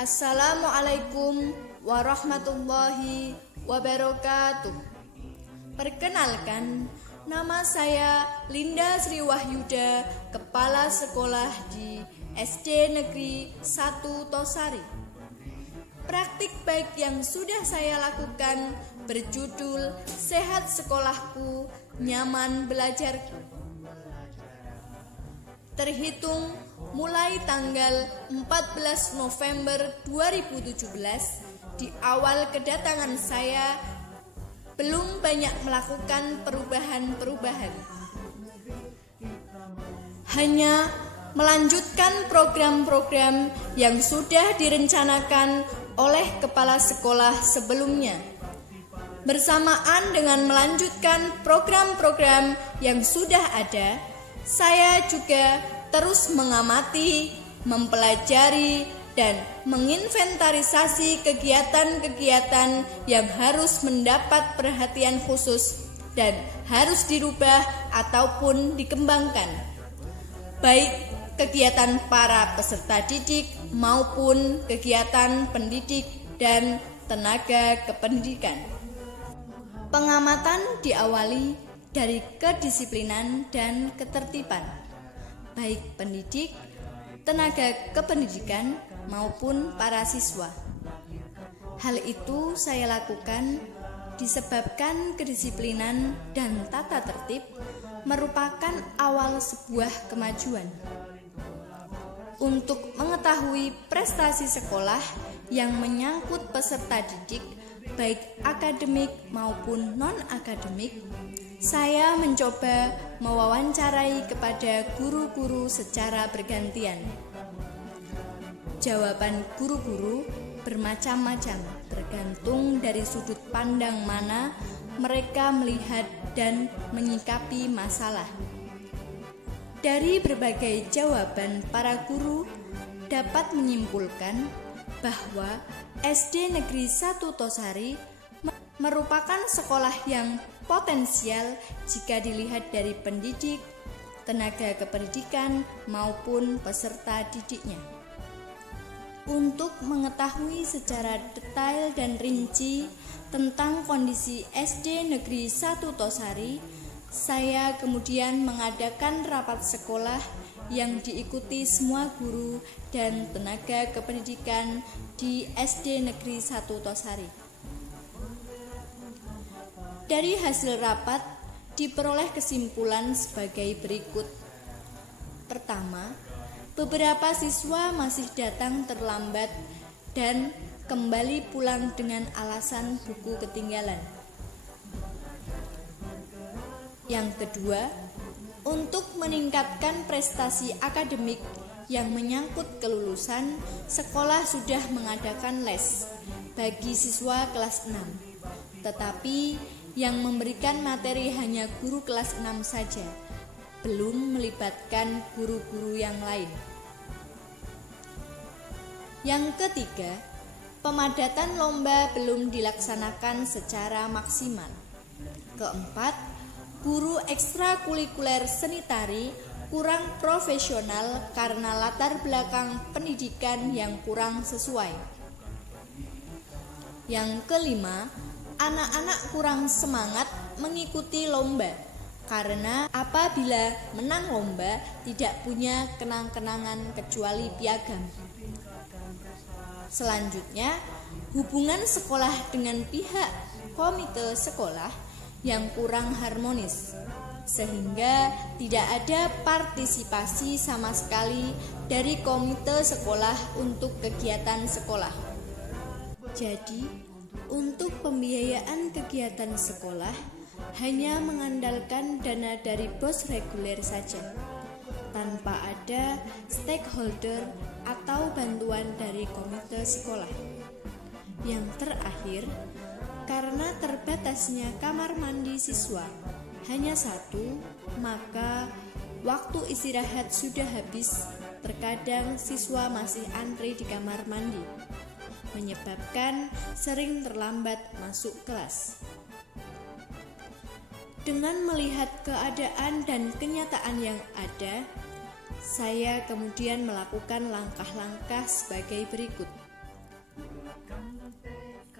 Assalamualaikum warahmatullahi wabarakatuh. Perkenalkan, nama saya Linda Sri Wahyuda, Kepala Sekolah di SD Negeri 1 Tosari. Praktik baik yang sudah saya lakukan berjudul Sehat Sekolahku, Nyaman Belajarku. Terhitung mulai tanggal 14 November 2017, di awal kedatangan saya belum banyak melakukan perubahan-perubahan. Hanya melanjutkan program-program yang sudah direncanakan oleh kepala sekolah sebelumnya. Bersamaan dengan melanjutkan program-program yang sudah ada, saya juga terus mengamati, mempelajari, dan menginventarisasi kegiatan-kegiatan yang harus mendapat perhatian khusus dan harus dirubah ataupun dikembangkan, baik kegiatan para peserta didik maupun kegiatan pendidik dan tenaga kependidikan. Pengamatan diawali dari kedisiplinan dan ketertiban, baik pendidik, tenaga kependidikan maupun para siswa. Hal itu saya lakukan disebabkan kedisiplinan dan tata tertib merupakan awal sebuah kemajuan. Untuk mengetahui prestasi sekolah yang menyangkut peserta didik, baik akademik maupun non-akademik, saya mencoba mewawancarai kepada guru-guru secara bergantian. Jawaban guru-guru bermacam-macam, tergantung dari sudut pandang mana mereka melihat dan menyikapi masalah. Dari berbagai jawaban para guru dapat menyimpulkan bahwa SD Negeri 1 Tosari merupakan sekolah yang potensial jika dilihat dari pendidik, tenaga kependidikan maupun peserta didiknya. Untuk mengetahui secara detail dan rinci tentang kondisi SD Negeri 1 Tosari, saya kemudian mengadakan rapat sekolah yang diikuti semua guru dan tenaga kependidikan di SD Negeri 1 Tosari. Dari hasil rapat diperoleh kesimpulan sebagai berikut. Pertama, beberapa siswa masih datang terlambat dan kembali pulang dengan alasan buku ketinggalan. Yang kedua, untuk meningkatkan prestasi akademik yang menyangkut kelulusan, sekolah sudah mengadakan les bagi siswa kelas 6. Tetapi yang memberikan materi hanya guru kelas 6 saja, belum melibatkan guru-guru yang lain. Yang ketiga, pemadatan lomba belum dilaksanakan secara maksimal. Keempat, guru ekstrakurikuler seni tari kurang profesional karena latar belakang pendidikan yang kurang sesuai. Yang kelima, anak-anak kurang semangat mengikuti lomba karena apabila menang lomba tidak punya kenang-kenangan kecuali piagam. Selanjutnya, hubungan sekolah dengan pihak komite sekolah yang kurang harmonis, sehingga tidak ada partisipasi sama sekali dari komite sekolah untuk kegiatan sekolah. Jadi, untuk pembiayaan kegiatan sekolah hanya mengandalkan dana dari BOS reguler saja, tanpa ada stakeholder atau bantuan dari komite sekolah. Yang terakhir, karena terbatasnya kamar mandi siswa hanya satu, maka waktu istirahat sudah habis. Terkadang siswa masih antri di kamar mandi, menyebabkan sering terlambat masuk kelas. Dengan melihat keadaan dan kenyataan yang ada, saya kemudian melakukan langkah-langkah sebagai berikut.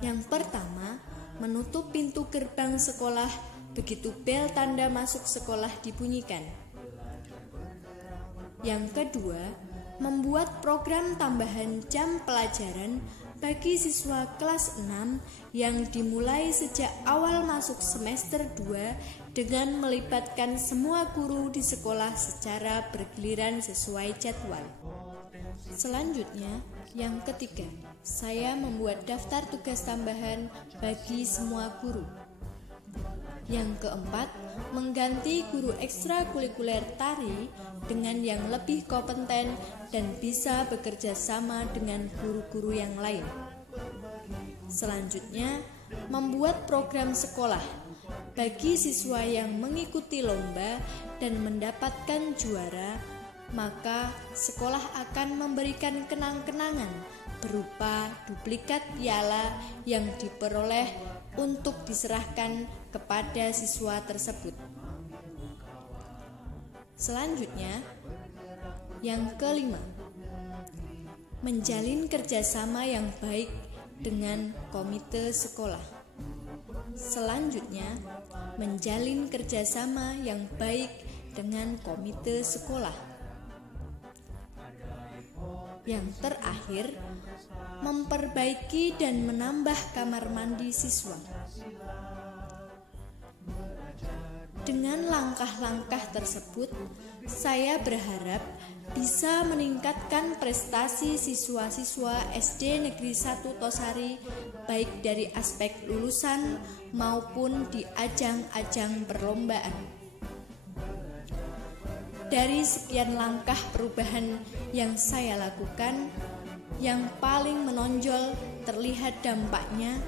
Yang pertama, menutup pintu gerbang sekolah begitu bel tanda masuk sekolah dibunyikan. Yang kedua, membuat program tambahan jam pelajaran bagi siswa kelas 6 yang dimulai sejak awal masuk semester 2 dengan melibatkan semua guru di sekolah secara bergiliran sesuai jadwal. Selanjutnya, yang ketiga, saya membuat daftar tugas tambahan bagi semua guru. Yang keempat, mengganti guru ekstrakurikuler tari dengan yang lebih kompeten dan bisa bekerja sama dengan guru-guru yang lain. Selanjutnya, membuat program sekolah bagi siswa yang mengikuti lomba dan mendapatkan juara, maka sekolah akan memberikan kenang-kenangan berupa duplikat piala yang diperoleh untuk diserahkan kepada siswa tersebut. Selanjutnya, yang kelima, menjalin kerjasama yang baik dengan komite sekolah. Selanjutnya, menjalin kerjasama yang baik dengan komite sekolah. Yang terakhir, memperbaiki dan menambah kamar mandi siswa. Dengan langkah-langkah tersebut, saya berharap bisa meningkatkan prestasi siswa-siswa SD Negeri 1 Tosari baik dari aspek lulusan maupun di ajang-ajang perlombaan. Dari sekian langkah perubahan yang saya lakukan, yang paling menonjol terlihat dampaknya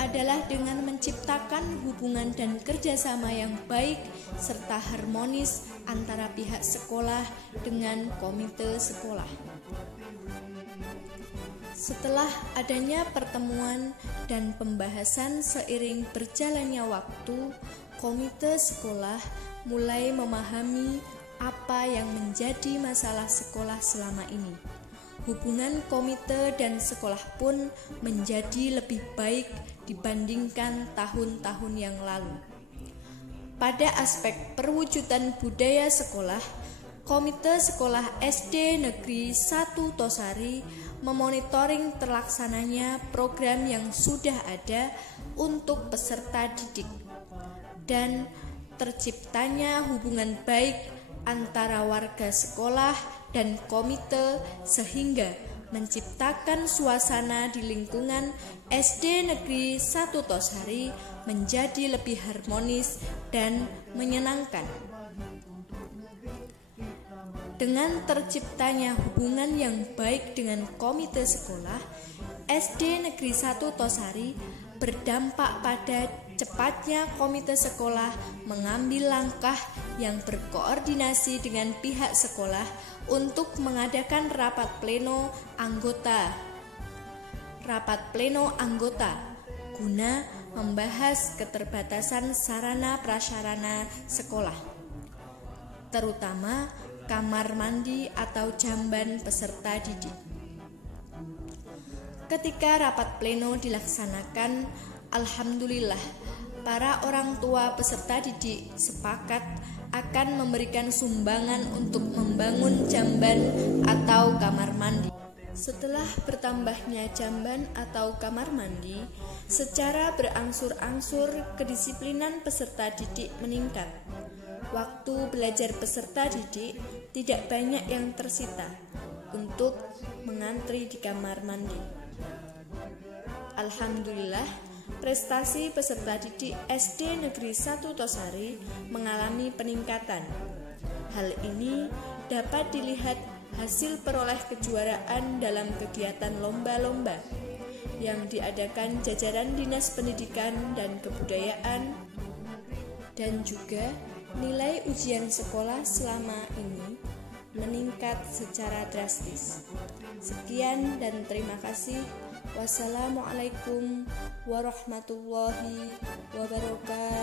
adalah dengan menciptakan hubungan dan kerjasama yang baik serta harmonis antara pihak sekolah dengan komite sekolah. Setelah adanya pertemuan dan pembahasan seiring berjalannya waktu, komite sekolah mulai memahami apa yang menjadi masalah sekolah selama ini. Hubungan komite dan sekolah pun menjadi lebih baik dibandingkan tahun-tahun yang lalu. Pada aspek perwujudan budaya sekolah, komite sekolah SD Negeri 1 Tosari memonitoring terlaksananya program yang sudah ada untuk peserta didik dan terciptanya hubungan baik antara warga sekolah dan komite sehingga menciptakan suasana di lingkungan SD Negeri 1 Tosari menjadi lebih harmonis dan menyenangkan. Dengan terciptanya hubungan yang baik dengan komite sekolah, SD Negeri 1 Tosari berdampak pada cepatnya komite sekolah mengambil langkah yang berkoordinasi dengan pihak sekolah untuk mengadakan rapat pleno anggota guna membahas keterbatasan sarana prasarana sekolah, terutama kamar mandi atau jamban peserta didik. Ketika rapat pleno dilaksanakan, alhamdulillah, para orang tua peserta didik sepakat akan memberikan sumbangan untuk membangun jamban atau kamar mandi. Setelah bertambahnya jamban atau kamar mandi, secara berangsur-angsur kedisiplinan peserta didik meningkat. Waktu belajar peserta didik tidak banyak yang tersita untuk mengantri di kamar mandi. Alhamdulillah, prestasi peserta didik SD Negeri 1 Tosari mengalami peningkatan. Hal ini dapat dilihat hasil peroleh kejuaraan dalam kegiatan lomba-lomba yang diadakan jajaran Dinas Pendidikan dan Kebudayaan, dan juga nilai ujian sekolah selama ini meningkat secara drastis. Sekian dan terima kasih. Wassalamualaikum warahmatullahi wabarakatuh.